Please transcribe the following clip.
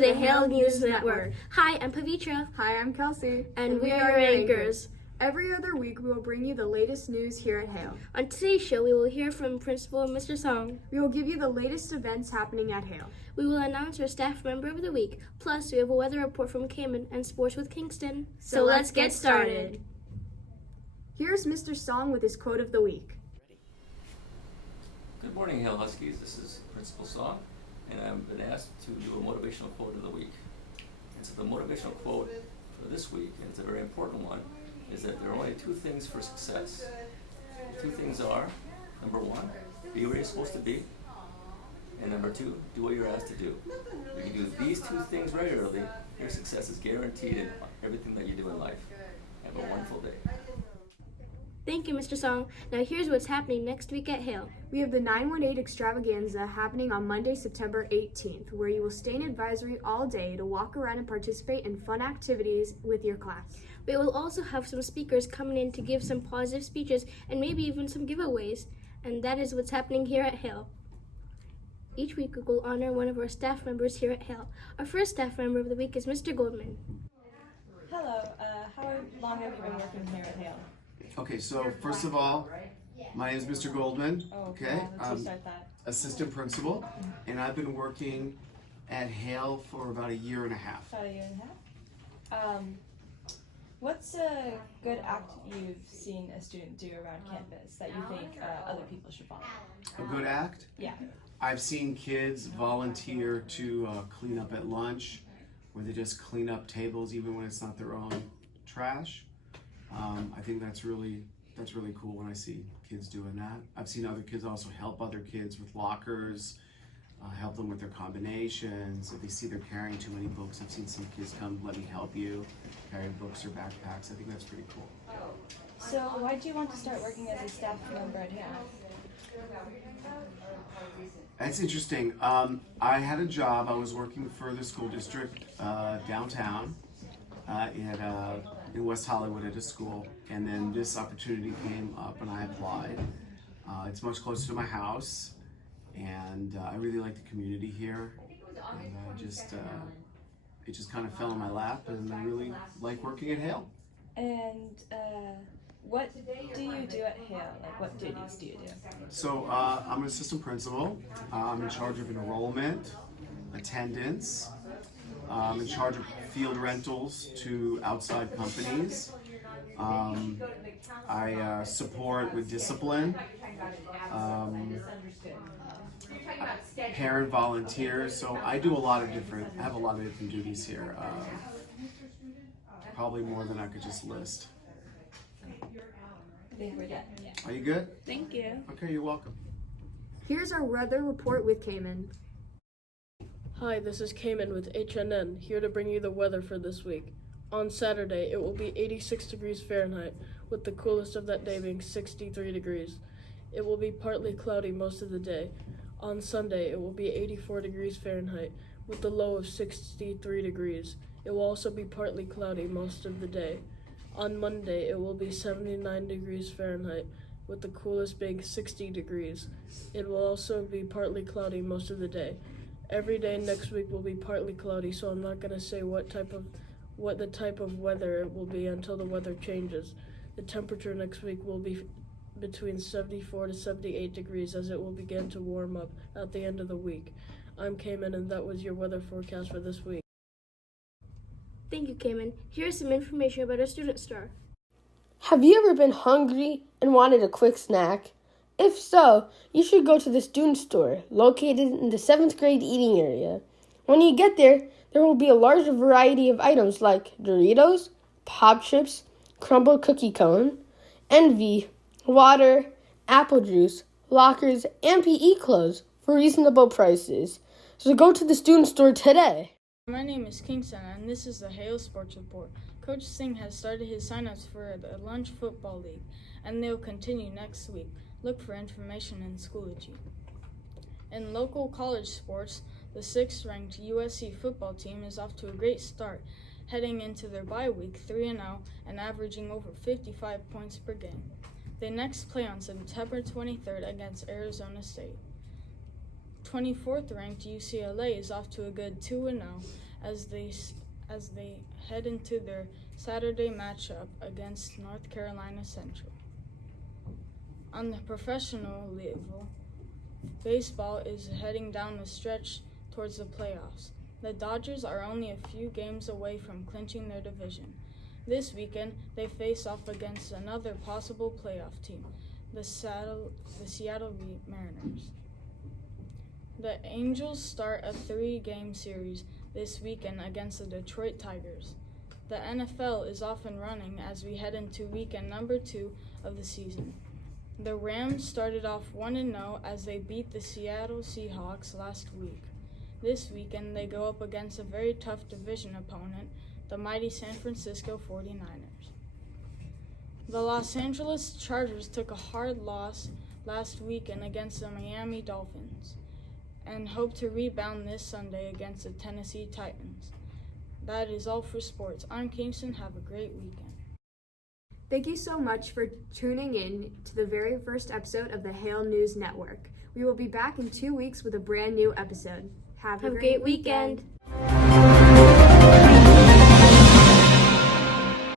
the Hale News Network. Hi, I'm Pavitra. Hi, I'm Kelsey. And we are your anchors. Every other week, we will bring you the latest news here at Hale. On today's show, we will hear from Principal Mr. Song. We will give you the latest events happening at Hale. We will announce our staff member of the week. Plus, we have a weather report from Cayman and sports with Kingston. So let's get started. Here's Mr. Song with his quote of the week. Good morning, Hale Huskies. This is Principal Song, and I've been asked to do a motivational quote of the week. And so the motivational quote for this week, and it's a very important one, is that there are only two things for success. The two things are, number one, be where you're supposed to be, and number two, do what you're asked to do. If you do these two things regularly, your success is guaranteed in everything that you do in life. Have a wonderful day. Thank you, Mr. Song. Now here's what's happening next week at Hale. We have the 918 extravaganza happening on Monday, September 18th, where you will stay in advisory all day to walk around and participate in fun activities with your class. We will also have some speakers coming in to give some positive speeches and maybe even some giveaways. And that is what's happening here at Hale. Each week we will honor one of our staff members here at Hale. Our first staff member of the week is Mr. Goldman. Hello, how long have you been working here at Hale? Okay, so first of all, my name is Mr. Goldman. Okay, let's start that. Assistant principal, and I've been working at Hale for about a year and a half. About a year and a half. What's a good act you've seen a student do around campus that you think other people should follow? A good act? Yeah. I've seen kids volunteer to clean up at lunch, where they just clean up tables even when it's not their own trash. I think that's really cool when I see kids doing that. I've seen other kids also help other kids with lockers, help them with their combinations. If they see they're carrying too many books, I've seen some kids come, let me help you, carry books or backpacks. I think that's pretty cool. So why do you want to start working as a staff member at Hale? That's interesting. I had a job. I was working for the school district downtown in West Hollywood at a school, and then this opportunity came up and I applied. It's much closer to my house, and I really like the community here, and it just kind of fell in my lap, and I really like working at Hale. And what do you do at Hale? Like, what duties do you do? So I'm an assistant principal. I'm in charge of enrollment, attendance. I'm in charge of field rentals to outside companies. I support with discipline. Parent volunteers. So I have a lot of different duties here. Probably more than I could just list. I think we're done. Yeah. Are you good? Thank you. Okay, you're welcome. Here's our weather report with Cayman. Hi, this is Cayman with HNN, here to bring you the weather for this week. On Saturday, it will be 86 degrees Fahrenheit, with the coolest of that day being 63 degrees. It will be partly cloudy most of the day. On Sunday, it will be 84 degrees Fahrenheit, with the low of 63 degrees. It will also be partly cloudy most of the day. On Monday, it will be 79 degrees Fahrenheit, with the coolest being 60 degrees. It will also be partly cloudy most of the day. Every day next week will be partly cloudy, so I'm not going to say what the type of weather it will be until the weather changes. The temperature next week will be between 74 to 78 degrees as it will begin to warm up at the end of the week. I'm Cayman, and that was your weather forecast for this week. Thank you, Cayman. Here's some information about our Student Star. Have you ever been hungry and wanted a quick snack? If so, you should go to the student store, located in the 7th grade eating area. When you get there, there will be a large variety of items like Doritos, Pop Chips, crumbled cookie cone, Envy, water, apple juice, lockers, and PE clothes for reasonable prices. So go to the student store today. My name is Kingston, and this is the Hale Sports Report. Coach Singh has started his sign-ups for the Lunch Football League, and they'll continue next week. Look for information in Schoology. In local college sports, the 6th-ranked USC football team is off to a great start, heading into their bye week 3-0 and averaging over 55 points per game. They next play on September 23rd against Arizona State. 24th-ranked UCLA is off to a good 2-0 as they head into their Saturday matchup against North Carolina Central. On the professional level, baseball is heading down the stretch towards the playoffs. The Dodgers are only a few games away from clinching their division. This weekend, they face off against another possible playoff team, the Seattle Mariners. The Angels start a 3-game series this weekend against the Detroit Tigers. The NFL is off and running as we head into weekend number 2 of the season. The Rams started off 1-0 as they beat the Seattle Seahawks last week. This weekend, they go up against a very tough division opponent, the mighty San Francisco 49ers. The Los Angeles Chargers took a hard loss last weekend against the Miami Dolphins and hope to rebound this Sunday against the Tennessee Titans. That is all for sports. I'm Kingston. Have a great weekend. Thank you so much for tuning in to the very first episode of the Hale News Network. We will be back in 2 weeks with a brand new episode. Have a great weekend.